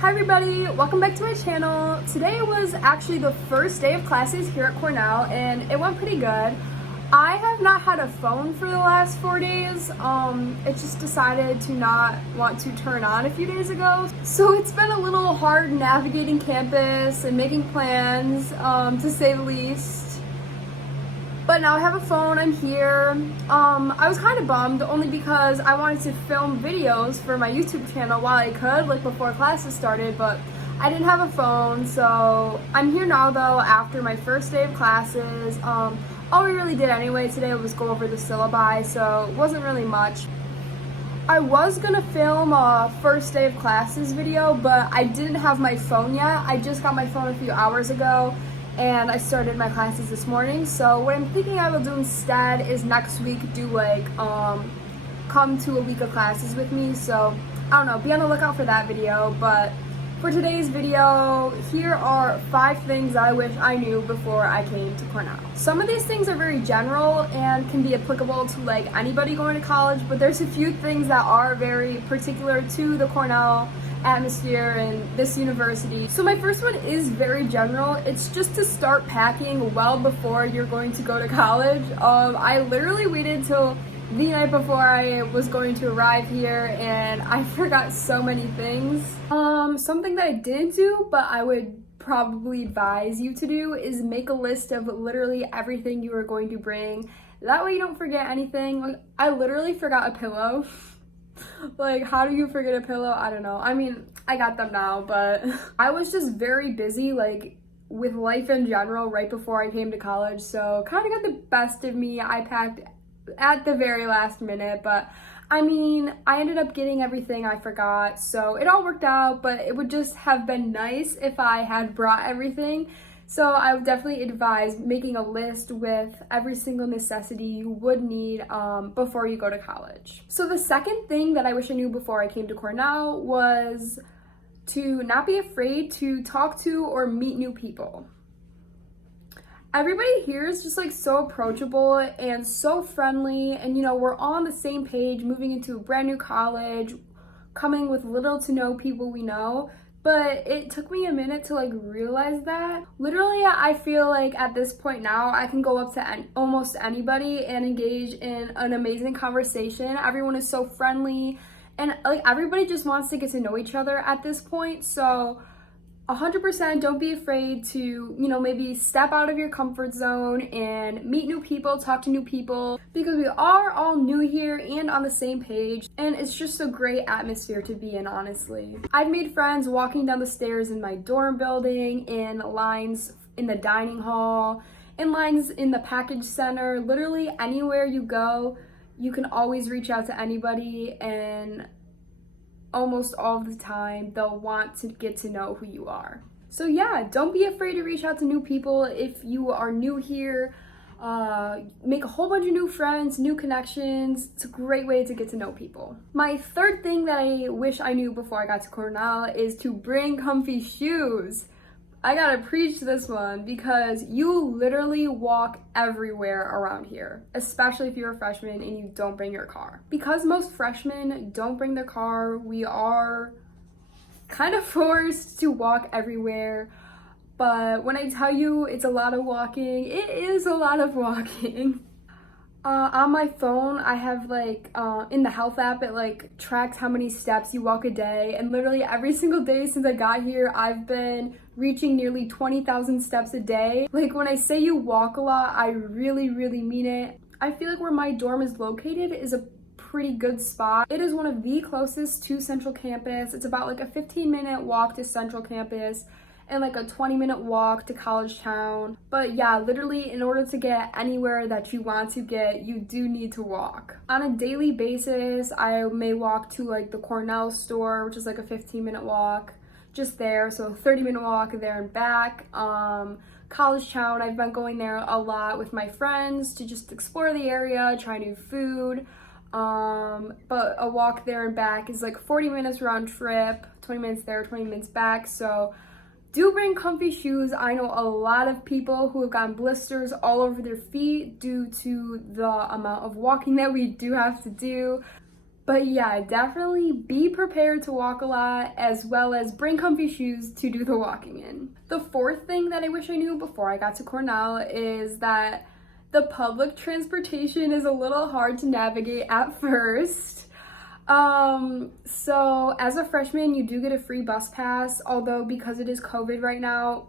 Hi everybody, welcome back to my channel. Today was actually the first day of classes here at Cornell and it went pretty good. I have not had a phone for the last 4 days. It just decided to not want to turn on a few days ago. So it's been a little hard navigating campus and making plans, to say the least. But now I have a phone, I'm here. I was kind of bummed only because I wanted to film videos for my YouTube channel while I could, like before classes started, but I didn't have a phone, so I'm here now though after my first day of classes. All we really did anyway today was go over the syllabi, so it wasn't really much. I was gonna film a first day of classes video, but I didn't have my phone yet. I just got my phone a few hours ago and I started my classes this morning. So what I'm thinking I will do instead is next week do like come to a week of classes with me. So I don't know, be on the lookout for that video. But for today's video, here are 5 things I wish I knew before I came to Cornell. Some of these things are very general and can be applicable to like anybody going to college, but there's a few things that are very particular to the Cornell atmosphere and this university. So my first one is very general. It's just to start packing well before you're going to go to college. I literally waited till the night before I was going to arrive here and I forgot so many things. Something that I didn't do, but I would probably advise you to do is make a list of literally everything you are going to bring. That way you don't forget anything. Like, I literally forgot a pillow. Like, how do you forget a pillow? I don't know. I mean, I got them now, but I was just very busy, like, with life in general right before I came to college, so kind of got the best of me. I packed at the very last minute, but I mean, I ended up getting everything I forgot, so it all worked out, but it would just have been nice if I had brought everything. So I would definitely advise making a list with every single necessity you would need before you go to college. So the second thing that I wish I knew before I came to Cornell was to not be afraid to talk to or meet new people. Everybody here is just like so approachable and so friendly, and you know, we're all on the same page, moving into a brand new college, coming with little to no people we know. But it took me a minute to like realize that. Literally, I feel like at this point now, I can go up to almost anybody and engage in an amazing conversation. Everyone is so friendly and like everybody just wants to get to know each other at this point. So 100% don't be afraid to, you know, maybe step out of your comfort zone and meet new people, talk to new people, because we are all new here and on the same page, and it's just a great atmosphere to be in, honestly. I've made friends walking down the stairs in my dorm building, in lines in the dining hall, in lines in the package center. Literally anywhere you go, you can always reach out to anybody, and almost all of the time they'll want to get to know who you are. So yeah, don't be afraid to reach out to new people if you are new here. Make a whole bunch of new friends, new connections. It's a great way to get to know people. My third thing that I wish I knew before I got to Cornell is to bring comfy shoes. I gotta preach this one because you literally walk everywhere around here, especially if you're a freshman and you don't bring your car. Because most freshmen don't bring their car, we are kind of forced to walk everywhere. But when I tell you it's a lot of walking, it is a lot of walking. On my phone, I have like, in the health app, it like tracks how many steps you walk a day. And literally every single day since I got here, I've been reaching nearly 20,000 steps a day. Like when I say you walk a lot, I really, really mean it. I feel like where my dorm is located is a pretty good spot. It is one of the closest to Central Campus. It's about like a 15-minute walk to Central Campus and like a 20-minute walk to College Town. But yeah, literally in order to get anywhere that you want to get, you do need to walk. On a daily basis, I may walk to like the Cornell store, which is like a 15-minute walk just there, so 30-minute walk there and back. College Town, I've been going there a lot with my friends to just explore the area, try new food. But a walk there and back is like 40 minutes round trip, 20 minutes there, 20 minutes back. So do bring comfy shoes. I know a lot of people who have gotten blisters all over their feet due to the amount of walking that we do have to do. But yeah, definitely be prepared to walk a lot, as well as bring comfy shoes to do the walking in. The fourth thing that I wish I knew before I got to Cornell is that the public transportation is a little hard to navigate at first. So as a freshman, you do get a free bus pass, although because it is COVID right now,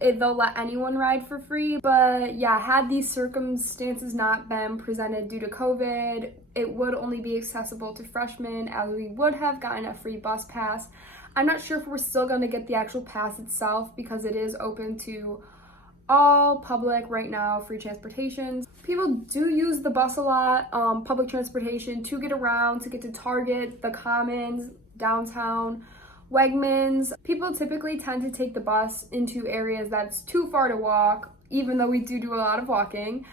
they'll let anyone ride for free. But yeah, had these circumstances not been presented due to COVID, it would only be accessible to freshmen, as we would have gotten a free bus pass. I'm not sure if we're still going to get the actual pass itself because it is open to all public right now, free transportation. People do use the bus a lot, public transportation, to get around, to get to Target, the Commons, downtown, Wegmans. People typically tend to take the bus into areas that's too far to walk, even though we do a lot of walking.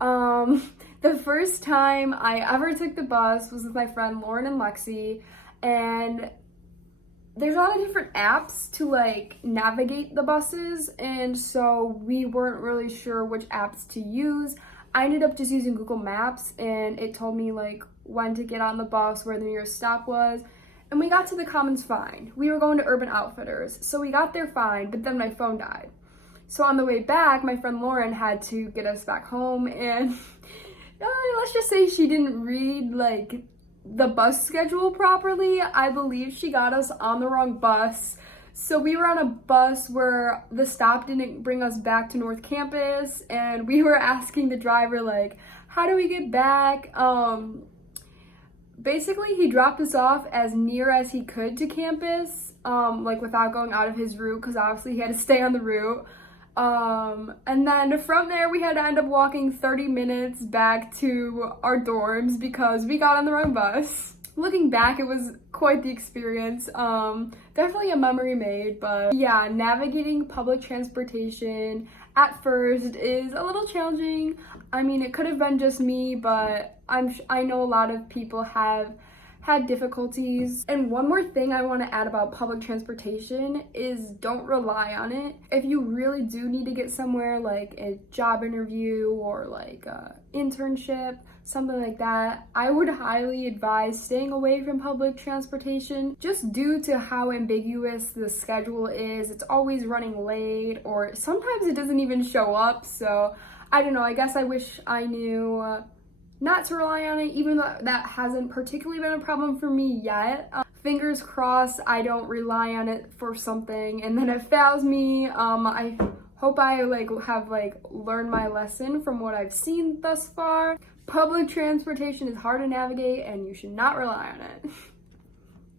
The first time I ever took the bus was with my friend Lauren and Lexi, and there's a lot of different apps to like navigate the buses, and so we weren't really sure which apps to use. I ended up just using Google Maps, and it told me like when to get on the bus, where the nearest stop was, and we got to the Commons fine. We were going to Urban Outfitters, so we got there fine, but then my phone died. So on the way back, my friend Lauren had to get us back home, and let's just say she didn't read like the bus schedule properly. I believe she got us on the wrong bus. So we were on a bus where the stop didn't bring us back to North Campus, and we were asking the driver like, how do we get back? Basically he dropped us off as near as he could to campus, like without going out of his route, because obviously he had to stay on the route. And then from there we had to end up walking 30 minutes back to our dorms because we got on the wrong bus. Looking back, it was quite the experience. Definitely a memory made, but yeah, navigating public transportation at first is a little challenging. I mean, it could have been just me, but I know a lot of people have had difficulties. And one more thing I want to add about public transportation is don't rely on it. If you really do need to get somewhere, like a job interview or like a internship, something like that, I would highly advise staying away from public transportation, just due to how ambiguous the schedule is. It's always running late, or sometimes it doesn't even show up. So I don't know, I guess I wish I knew not to rely on it, even though that hasn't particularly been a problem for me yet. Fingers crossed I don't rely on it for something and then it fails me. I hope I have learned my lesson from what I've seen thus far. Public transportation is hard to navigate and you should not rely on it.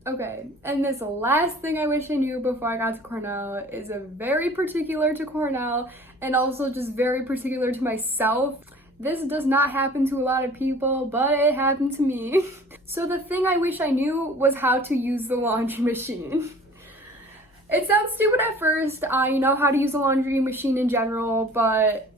Okay, and this last thing I wish I knew before I got to Cornell is very particular to Cornell and also just very particular to myself. This does not happen to a lot of people, but it happened to me. So the thing I wish I knew was how to use the laundry machine. It sounds stupid at first. I know how to use a laundry machine in general, but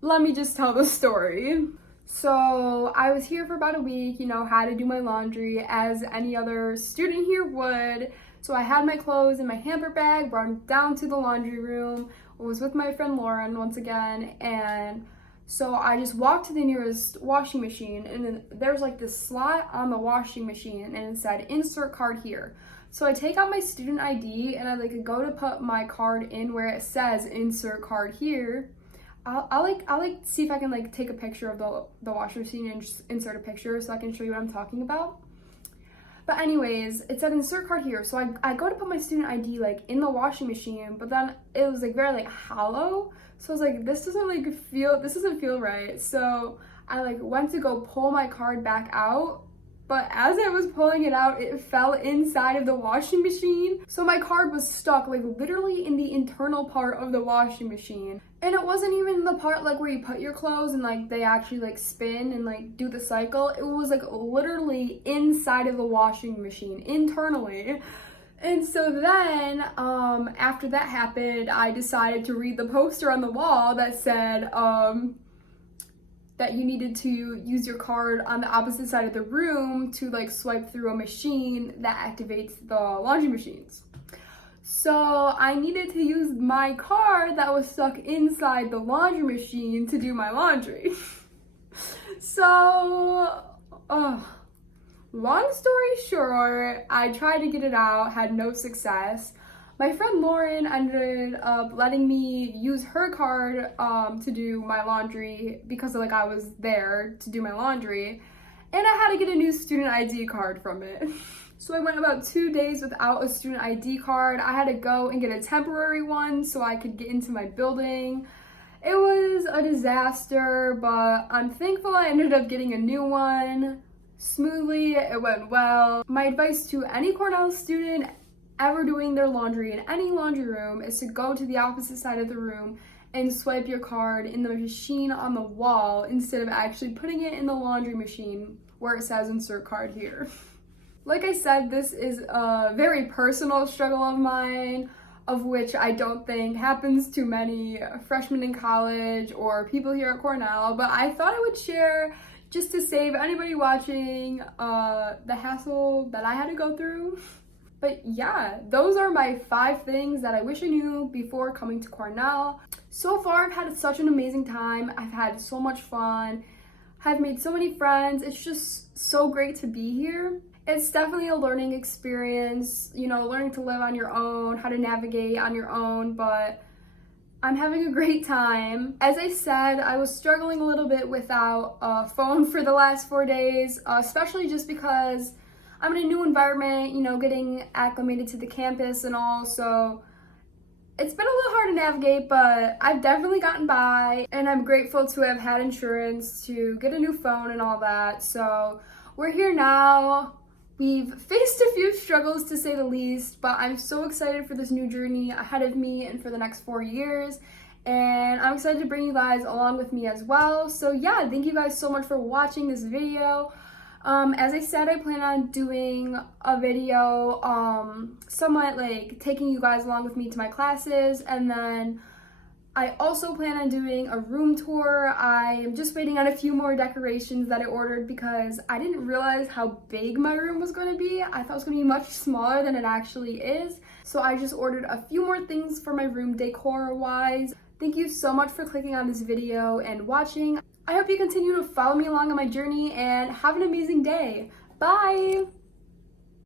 let me just tell the story. So I was here for about a week, had to do my laundry as any other student here would. So I had my clothes in my hamper bag, brought them down to the laundry room, was with my friend Lauren once again, and so I just walked to the nearest washing machine, and then there's this slot on the washing machine and it said insert card here. So I take out my student ID and I go to put my card in where it says insert card here. I'll see if I can take a picture of the washing machine and just insert a picture so I can show you what I'm talking about. But anyways, it said insert card here. So I go to put my student ID in the washing machine, but then it was very hollow. So I was like, this doesn't feel right. So I went to go pull my card back out, but as I was pulling it out, it fell inside of the washing machine. So my card was stuck literally in the internal part of the washing machine. And it wasn't even the part where you put your clothes and they actually spin and do the cycle. It was literally inside of the washing machine internally. And so then, after that happened, I decided to read the poster on the wall that said that you needed to use your card on the opposite side of the room to swipe through a machine that activates the laundry machines. So I needed to use my card that was stuck inside the laundry machine to do my laundry. So, Long story short, I tried to get it out, had no success. My friend Lauren ended up letting me use her card to do my laundry because like I was there to do my laundry, and I had to get a new student ID card from it. So I went about 2 days without a student ID card. I had to go and get a temporary one so I could get into my building. It was a disaster, but I'm thankful I ended up getting a new one smoothly. It went well. My advice to any Cornell student ever doing their laundry in any laundry room is to go to the opposite side of the room and swipe your card in the machine on the wall instead of actually putting it in the laundry machine where it says insert card here. Like I said, this is a very personal struggle of mine, of which I don't think happens to many freshmen in college or people here at Cornell, but I thought I would share just to save anybody watching the hassle that I had to go through. But yeah, those are my 5 things that I wish I knew before coming to Cornell. So far, I've had such an amazing time. I've had so much fun. I've made so many friends. It's just so great to be here. It's definitely a learning experience, you know, learning to live on your own, how to navigate on your own, but I'm having a great time. As I said, I was struggling a little bit without a phone for the last 4 days, especially just because I'm in a new environment, you know, getting acclimated to the campus and all, so it's been a little hard to navigate, but I've definitely gotten by, and I'm grateful to have had insurance to get a new phone and all that. So we're here now. We've faced a few struggles to say the least, but I'm so excited for this new journey ahead of me and for the next 4 years. And I'm excited to bring you guys along with me as well. So yeah, thank you guys so much for watching this video. As I said, I plan on doing a video, somewhat like taking you guys along with me to my classes, and then I also plan on doing a room tour. I am just waiting on a few more decorations that I ordered because I didn't realize how big my room was going to be. I thought it was going to be much smaller than it actually is. So I just ordered a few more things for my room decor wise. Thank you so much for clicking on this video and watching. I hope you continue to follow me along on my journey and have an amazing day. Bye!